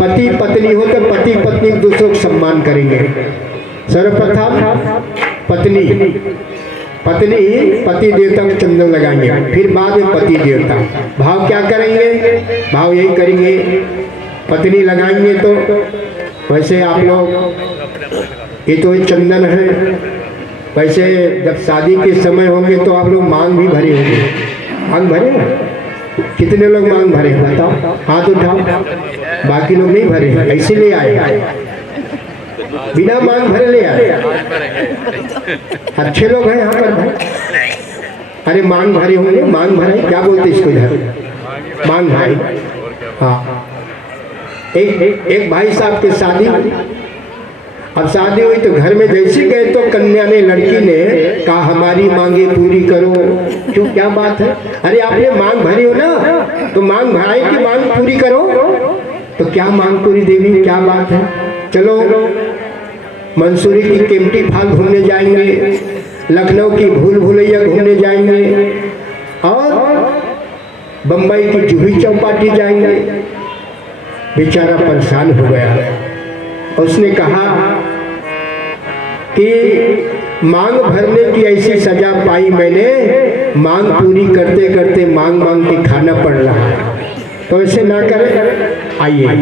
पति पत्नी हो तो पति पत्नी एक दूसरे को सम्मान करेंगे। सर्वप्रथम पत्नी पति देवता को चंदन लगाएंगे, फिर बाद में पति देवता। भाव क्या करेंगे? भाव यही करेंगे, पत्नी लगाएंगे तो वैसे आप लोग, ये तो चंदन है, वैसे जब शादी के समय होंगे तो आप लोग मांग भी भरे होंगे। मांग भरे ना? कितने लोग मांग भरे बताओ, हाथ उठाओ। बाकी लोग नहीं भरे, ऐसे ले आए, बिना मांग भरे ले आए। अच्छे लोग हैं यहाँ पर भाई। अरे मांग भरे होंगे, मांग भरे क्या बोलते इसको इधर, मांग भाई। हाँ, एक भाई साहब की शादी, अब शादी हुई तो घर में जैसे गए तो कन्या ने, लड़की ने कहा हमारी मांगे पूरी करो। क्यों, क्या बात है? अरे आपने मांग भरी हो ना, तो मांग भराई की मांग पूरी करो। तो क्या मांग पूरी देवी, क्या बात है? चलो मंसूरी की केम्प्टी फॉल घूमने जाएंगे, लखनऊ की भूल भुलैया घूमने जाएंगे और बम्बई की जूही चौपाटी जाएंगे। बेचारा परेशान हो गया, उसने कहा कि मांग भरने की ऐसी सजा पाई मैंने, मांग पूरी करते करते मांग के खाना पड़ रहा है। तो ऐसे ना करें। आइए